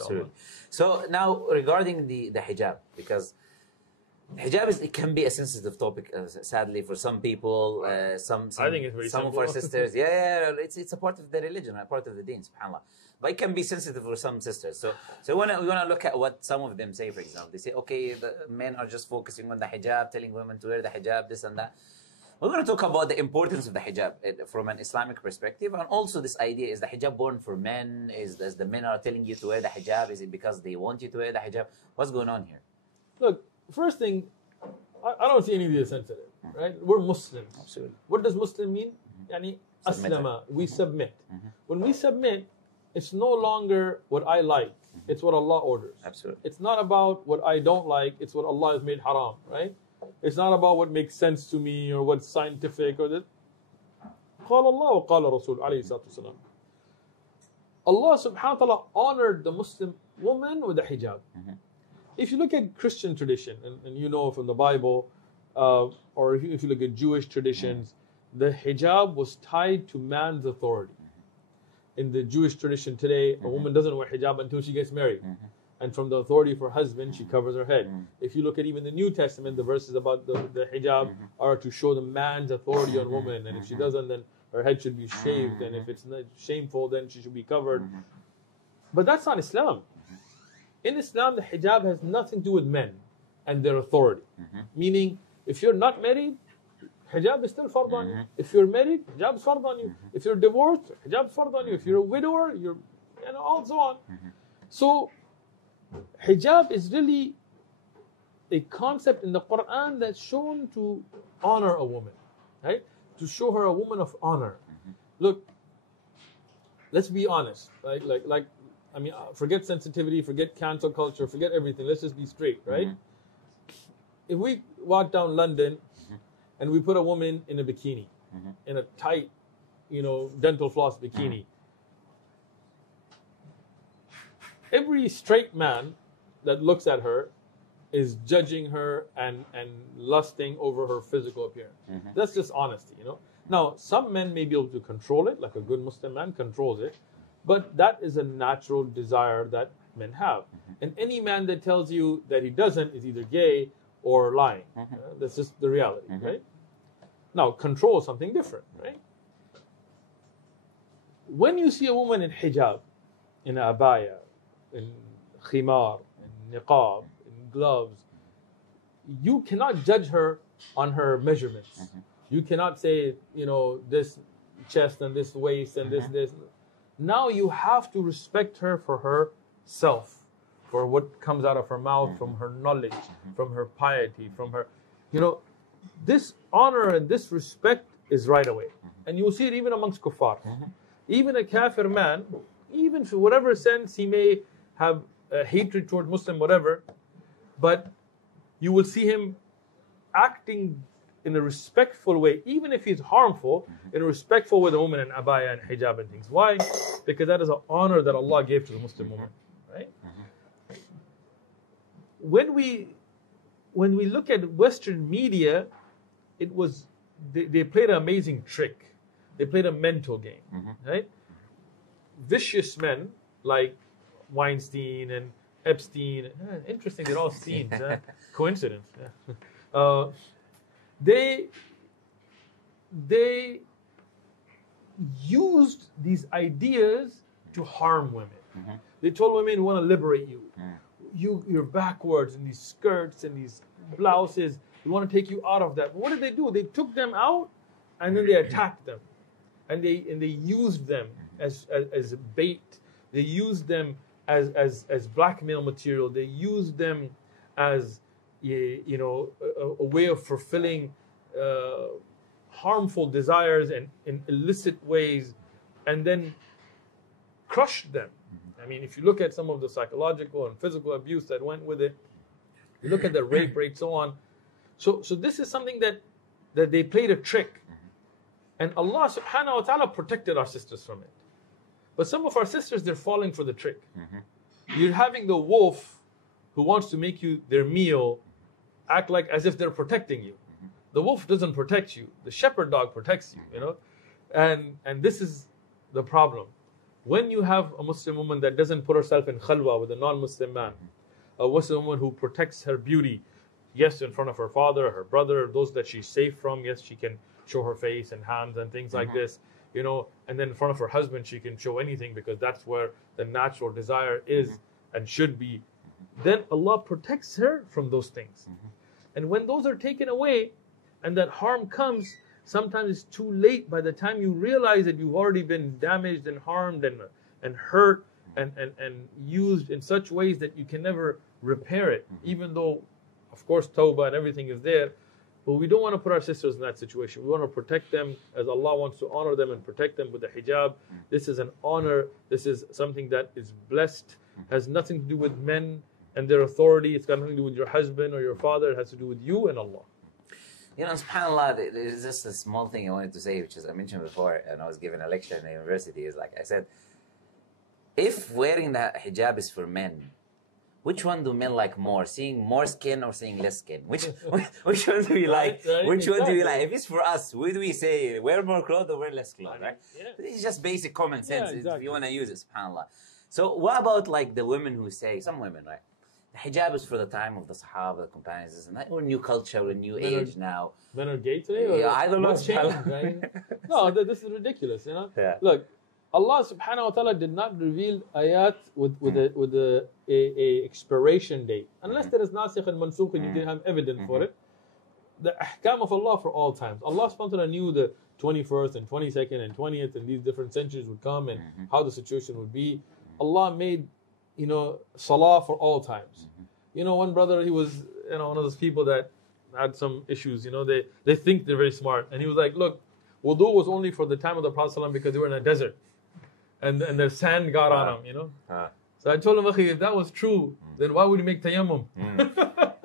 Absolutely. So now regarding the hijab, because hijab it can be a sensitive topic, sadly, for some people. I think it's very some of our sisters. Yeah, it's a part of the religion, a part of the deen, subhanallah. But it can be sensitive for some sisters. So we wanna look at what some of them say. For example, they say, okay, the men are just focusing on the hijab, telling women to wear the hijab, this and that. We're going to talk about the importance of the hijab from an Islamic perspective, and also this idea: is the hijab born for men? As the men are telling you to wear the hijab? Is it because they want you to wear the hijab? What's going on here? Look, first thing, I don't see any of this sensitive, right? We're Muslims. Absolutely. What does Muslim mean? Yani aslama, we submit. When we submit, it's no longer what I like, it's what Allah orders. Absolutely. It's not about what I don't like, it's what Allah has made haram, right? It's not about what makes sense to me or what's scientific or that. قال الله وقال رسول عليه الصلاة والسلام. Allah subhanahu wa ta'ala honored the Muslim woman with the hijab. If you look at Christian tradition, and you know from the Bible, or if you look at Jewish traditions, the hijab was tied to man's authority. In the Jewish tradition today, a woman doesn't wear hijab until she gets married. And from the authority of her husband, she covers her head. If you look at even the New Testament, the verses about the hijab are to show the man's authority on woman. And if she doesn't, then her head should be shaved. And if it's not shameful, then she should be covered. But that's not Islam. In Islam, the hijab has nothing to do with men and their authority. Meaning, if you're not married, hijab is still fard on you. If you're married, hijab is fard on you. If you're divorced, hijab is fard on you. If you're a widower, you're, all so on. So, hijab is really a concept in the Quran that's shown to honor a woman, right? To show her a woman of honor. Look, let's be honest, right? Like, I mean, forget sensitivity, forget cancel culture, forget everything. Let's just be straight, right? If we walk down London and we put a woman in a bikini, in a tight, dental floss bikini, every straight man that looks at her is judging her and lusting over her physical appearance. That's just honesty, Now, some men may be able to control it, like a good Muslim man controls it, but that is a natural desire that men have. And any man that tells you that he doesn't is either gay or lying. That's just the reality, right? Now, control is something different, right? When you see a woman in hijab, in abaya, in khimar, in niqab, in gloves, you cannot judge her on her measurements. You cannot say, this chest and this waist and this. Now you have to respect her for herself, for what comes out of her mouth, from her knowledge, from her piety, from her, this honor and this respect is right away. And you will see it even amongst kuffar. Even a kafir man, even for whatever sense he may have hatred toward Muslim, whatever, but you will see him acting in a respectful way, even if he's harmful, in a respectful way, the woman in abaya and hijab and things. Why? Because that is an honor that Allah gave to the Muslim woman, right? When we look at Western media, they played an amazing trick. They played a mental game, right? Vicious men like Weinstein and Epstein. Interesting, they're all Steens. Coincidence. They used these ideas to harm women. They told women, we want to liberate you. You're backwards in these skirts and these blouses. We want to take you out of that. But what did they do? They took them out and then they attacked them. And they used them as bait. They used them as blackmail material. They used them as a way of fulfilling harmful desires and in illicit ways, and then crushed them. I mean, if you look at some of the psychological and physical abuse that went with it, you look at the rape rate, so on. So this is something that they played a trick. And Allah subhanahu wa ta'ala protected our sisters from it. But some of our sisters, they're falling for the trick. You're having the wolf who wants to make you their meal act like as if they're protecting you. The wolf doesn't protect you. The shepherd dog protects you, And this is the problem. when you have a Muslim woman that doesn't put herself in khalwa with a non-Muslim man, a Muslim woman who protects her beauty, yes, in front of her father, her brother, those that she's safe from, yes, she can show her face and hands and things like this, you know, and then in front of her husband, she can show anything because that's where the natural desire is and should be. Then Allah protects her from those things. And when those are taken away and that harm comes, sometimes it's too late. By the time you realize that you've already been damaged and harmed and hurt and used in such ways that you can never repair it, even though, of course, tawbah and everything is there. But we don't want to put our sisters in that situation. We want to protect them as Allah wants to honor them and protect them with the hijab. This is an honor. This is something that is blessed, has nothing to do with men and their authority. It's got nothing to do with your husband or your father. It has to do with you and Allah. You know, subhanAllah, there's just a small thing I wanted to say, which is I mentioned before, and I was giving a lecture in the university, is like I said, if wearing the hijab is for men, which one do men like more? Seeing more skin or seeing less skin? Which one do we like? Right, Which one do we exactly. like? If it's for us, would we say wear more clothes or wear less clothes, right? Yeah. It's just basic common sense if exactly. you want to use it, subhanAllah. So what about like the women who say, some women, right? The hijab is for the time of the Sahaba, the companions, and we're new culture, we're new age now. Men are gay today? Yeah, I don't know. What's changed, right? No, this is ridiculous, you know? Yeah. Look, Allah subhanahu wa ta'ala did not reveal ayat with a expiration date. Unless there is nasikh and mansukh and you can have evidence for it. The ahkam of Allah for all times. Allah subhanahu wa ta'ala knew the 21st and 22nd and 20th and these different centuries would come and how the situation would be. Allah made, you know, salah for all times. You know, one brother, he was, you know, one of those people that had some issues, you know, they think they're very smart. And he was like, look, wudu was only for the time of the Prophet ﷺ because they were in a desert. And their sand got on them, you know. So I told him, Akhi, if that was true, then why would you make tayammum?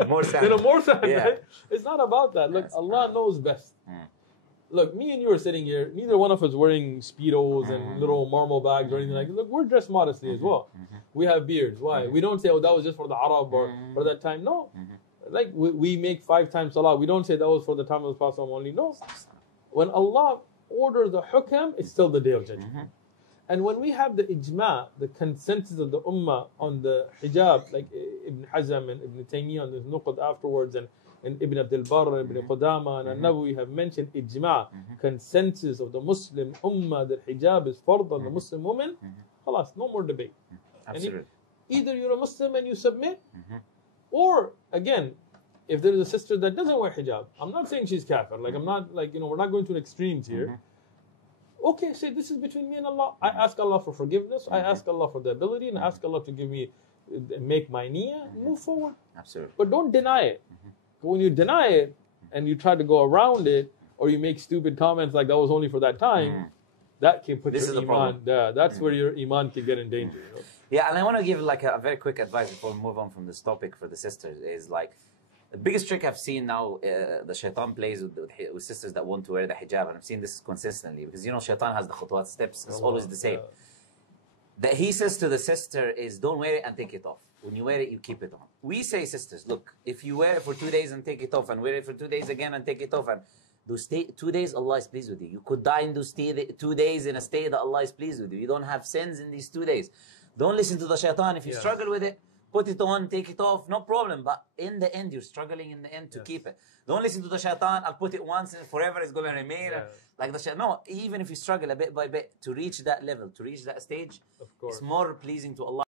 More sand. You know, more sand, Yeah. right? It's not about that. Look, Allah knows best. Look, me and you are sitting here. Neither one of us wearing Speedos and little marble bags or anything like that. Look, we're dressed modestly as well. We have beards. Why? We don't say, oh, that was just for the Arab or for that time. No. Like, we make 5 times salah. We don't say that was for the time of the Prophet only. No. When Allah orders the hukam, it's still the day of judgment. And when we have the ijma, the consensus of the ummah on the hijab, like Ibn Hazm and Ibn Taymiyyah on the nuqad afterwards, and Ibn Abdul Barr and Ibn Qudama and An-Nawawi have mentioned ijma, consensus of the Muslim ummah that hijab is fard on the Muslim woman, khalas, no more debate. Absolutely. Either you're a Muslim and you submit, or again, if there is a sister that doesn't wear hijab, I'm not saying she's kafir, like I'm not, like, you know, we're not going to extremes here. Okay, say this is between me and Allah. I ask Allah for forgiveness. I ask Allah for the ability, and I ask Allah to give me, make my niyyah, move forward. Absolutely. But don't deny it. When you deny it and you try to go around it, or you make stupid comments like that was only for that time, that can put your iman. That's where your iman can get in danger. You know? Yeah, and I want to give like a very quick advice before we move on from this topic for the sisters is like, the biggest trick I've seen now, the shaitan plays with sisters that want to wear the hijab, and I've seen this consistently because, you know, shaitan has the khutwat steps, it's always the same. That he says to the sister is, don't wear it and take it off. When you wear it, you keep it on. We say, sisters, look, if you wear it for 2 days and take it off, and wear it for 2 days again and take it off, and those 2 days, Allah is pleased with you. You could die in those 2 days in a state that Allah is pleased with you. You don't have sins in these 2 days. Don't listen to the shaitan. If you struggle with it, put it on, take it off, no problem. But in the end, you're struggling in the end to keep it. Don't listen to the shaitan. I'll put it once and forever it's going to remain. Like the shaitan. No, even if you struggle a bit by bit to reach that level, to reach that stage, it's more pleasing to Allah.